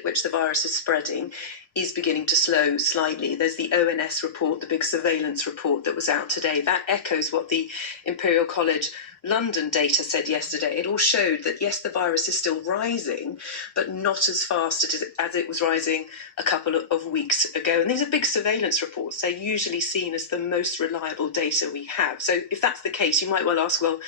at which the virus is spreading is beginning to slow slightly. There's the ONS report, the big surveillance report that was out today. That echoes what the Imperial College London data said yesterday. It all showed that, yes, the virus is still rising, but not as fast as it was rising a couple of weeks ago. And these are big surveillance reports. They're usually seen as the most reliable data we have. So if that's the case, you might well ask, well,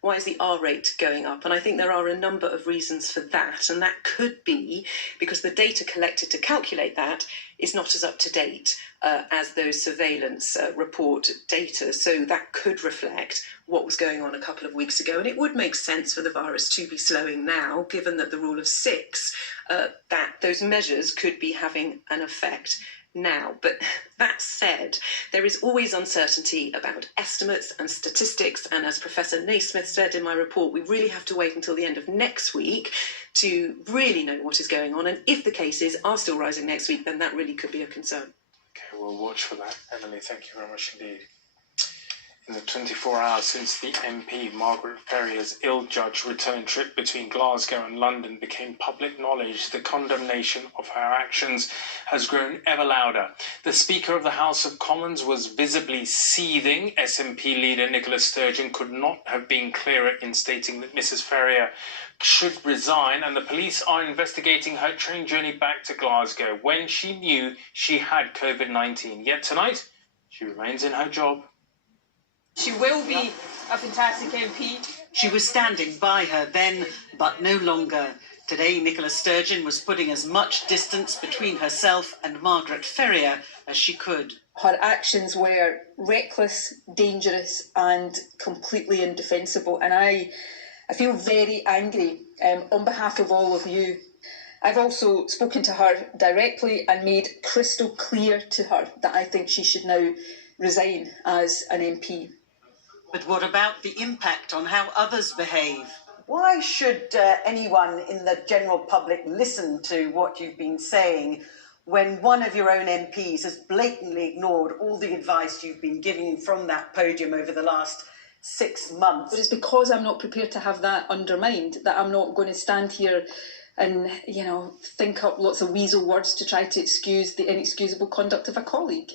why is the R rate going up? And I think there are a number of reasons for that. And that could be because the data collected to calculate that is not as up to date as those surveillance report data. So that could reflect what was going on a couple of weeks ago. And it would make sense for the virus to be slowing now, given that the rule of 6, that those measures could be having an effect now. But that said, there is always uncertainty about estimates and statistics. And as Professor Naismith said in my report, we really have to wait until the end of next week to really know what is going on. And if the cases are still rising next week, then that really could be a concern. Okay, we'll watch for that. Emily, thank you very much indeed. In the 24 hours since the MP Margaret Ferrier's ill-judged return trip between Glasgow and London became public knowledge, the condemnation of her actions has grown ever louder. The Speaker of the House of Commons was visibly seething. SNP leader Nicola Sturgeon could not have been clearer in stating that Mrs Ferrier should resign, and the police are investigating her train journey back to Glasgow when she knew she had COVID-19. Yet tonight, she remains in her job. She will be a fantastic MP. She was standing by her then, but no longer. Today, Nicola Sturgeon was putting as much distance between herself and Margaret Ferrier as she could. Her actions were reckless, dangerous and completely indefensible. And I feel very angry on behalf of all of you. I've also spoken to her directly and made crystal clear to her that I think she should now resign as an MP. But what about the impact on how others behave? Why should anyone in the general public listen to what you've been saying when one of your own MPs has blatantly ignored all the advice you've been giving from that podium over the last 6 months? But it's because I'm not prepared to have that undermined that I'm not going to stand here and, think up lots of weasel words to try to excuse the inexcusable conduct of a colleague.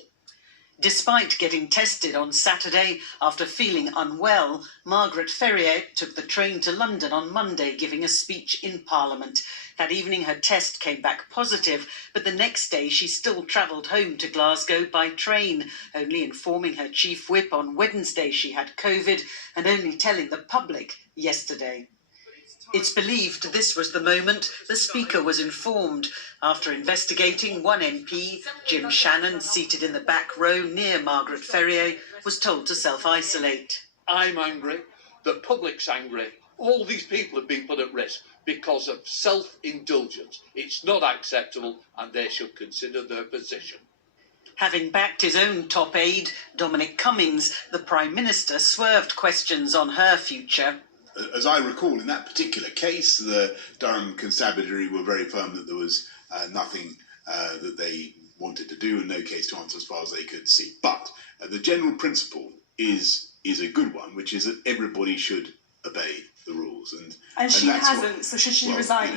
Despite getting tested on Saturday after feeling unwell, Margaret Ferrier took the train to London on Monday, giving a speech in Parliament. That evening her test came back positive, but the next day she still travelled home to Glasgow by train, only informing her chief whip on Wednesday she had COVID and only telling the public yesterday. It's believed this was the moment the Speaker was informed. After investigating, one MP, Jim Shannon, seated in the back row near Margaret Ferrier, was told to self-isolate. I'm angry, the public's angry. All these people have been put at risk because of self-indulgence. It's not acceptable and they should consider their position. Having backed his own top aide, Dominic Cummings, the Prime Minister swerved questions on her future. As I recall, in that particular case, the Durham Constabulary were very firm that there was nothing that they wanted to do and no case to answer as far as they could see. But the general principle is a good one, which is that everybody should obey the rules. And she hasn't, so should she resign?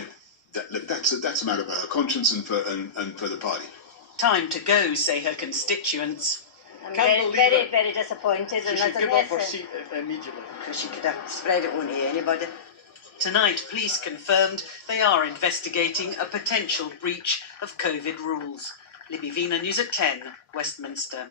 That's a matter for her conscience and for the party. Time to go, say her constituents. I'm very disappointed. She should give up her seat immediately. Because she could have spread it onto anybody. Tonight, police confirmed they are investigating a potential breach of COVID rules. Libby Vina, News at 10, Westminster.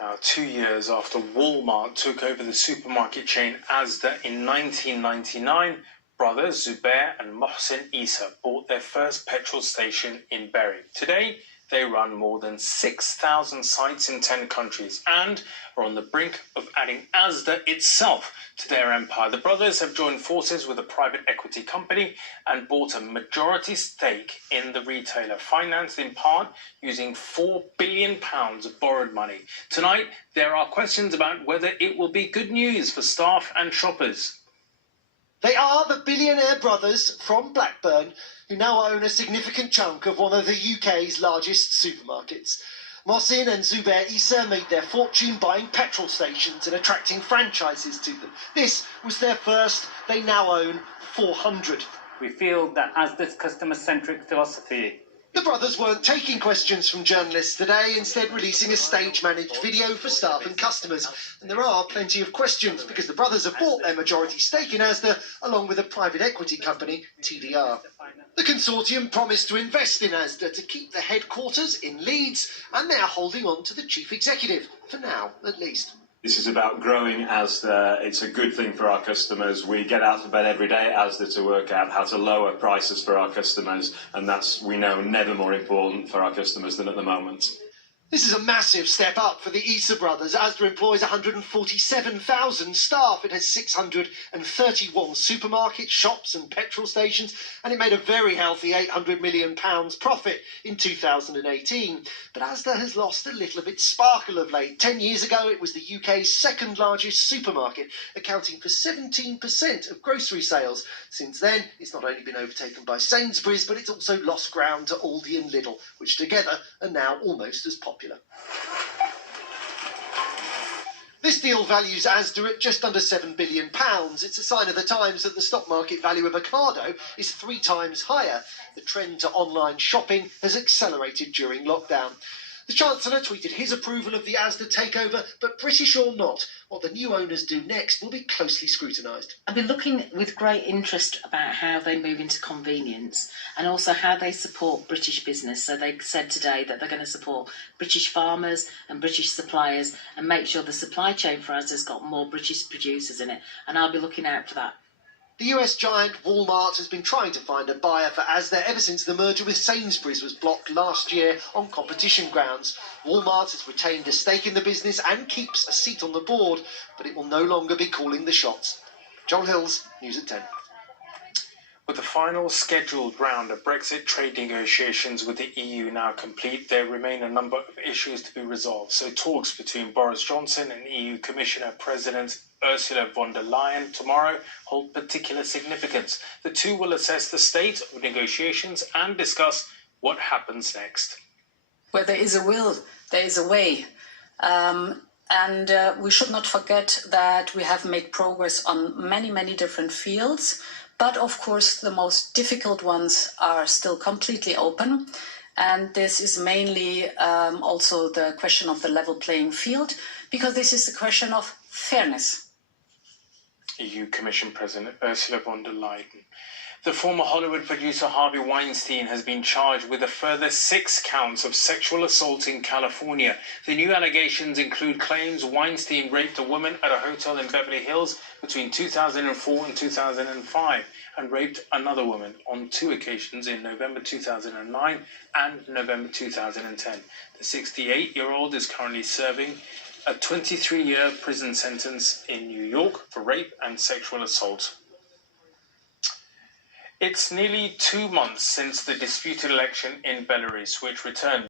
Now, 2 years after Walmart took over the supermarket chain Asda in 1999, brothers Zubair and Mohsen Issa bought their first petrol station in Bury. Today, they run more than 6,000 sites in 10 countries and are on the brink of adding Asda itself to their empire. The brothers have joined forces with a private equity company and bought a majority stake in the retailer, financed in part using £4 billion of borrowed money. Tonight, there are questions about whether it will be good news for staff and shoppers. They are the billionaire brothers from Blackburn who now own a significant chunk of one of the UK's largest supermarkets. Mohsen and Zubair Issa made their fortune buying petrol stations and attracting franchises to them. This was their first. They now own 400. We feel that Asda's customer-centric philosophy. The brothers weren't taking questions from journalists today, instead releasing a stage-managed video for staff and customers. And there are plenty of questions because the brothers have bought their majority stake in Asda along with a private equity company, TDR. The consortium promised to invest in Asda to keep the headquarters in Leeds, and they're holding on to the chief executive, for now at least. This is about growing Asda. It's a good thing for our customers. We get out of bed every day at Asda to work out how to lower prices for our customers, and that's, we know, never more important for our customers than at the moment. This is a massive step up for the Issa brothers. Asda employs 147,000 staff. It has 631 supermarkets, shops and petrol stations, and it made a very healthy £800 million profit in 2018. But Asda has lost a little of its sparkle of late. 10 years ago, it was the UK's second largest supermarket, accounting for 17% of grocery sales. Since then, it's not only been overtaken by Sainsbury's, but it's also lost ground to Aldi and Lidl, which together are now almost as popular. This deal values Asda at just under £7 billion. It's a sign of the times that the stock market value of Ocado is 3 times higher. The trend to online shopping has accelerated during lockdown. The Chancellor tweeted his approval of the Asda takeover, but British or not, what the new owners do next will be closely scrutinised. I've been looking with great interest about how they move into convenience and also how they support British business. So they said today that they're going to support British farmers and British suppliers and make sure the supply chain for Asda's got more British producers in it. And I'll be looking out for that. The US giant Walmart has been trying to find a buyer for Asda ever since the merger with Sainsbury's was blocked last year on competition grounds. Walmart has retained a stake in the business and keeps a seat on the board, but it will no longer be calling the shots. Joel Hills, News at 10. With the final scheduled round of Brexit trade negotiations with the EU now complete, there remain a number of issues to be resolved. So talks between Boris Johnson and EU Commissioner President Ursula von der Leyen tomorrow hold particular significance. The two will assess the state of negotiations and discuss what happens next. Where there is a will, there is a way. And we should not forget that we have made progress on many, many different fields. But of course, the most difficult ones are still completely open. And this is mainly also the question of the level playing field, because this is the question of fairness. EU Commission President Ursula von der Leyen. The former Hollywood producer Harvey Weinstein has been charged with a further 6 counts of sexual assault in California. The new allegations include claims Weinstein raped a woman at a hotel in Beverly Hills between 2004 and 2005 and raped another woman on 2 occasions in November 2009 and November 2010. The 68-year-old is currently serving a 23-year prison sentence in New York for rape and sexual assault. It's nearly 2 months since the disputed election in Belarus, which returned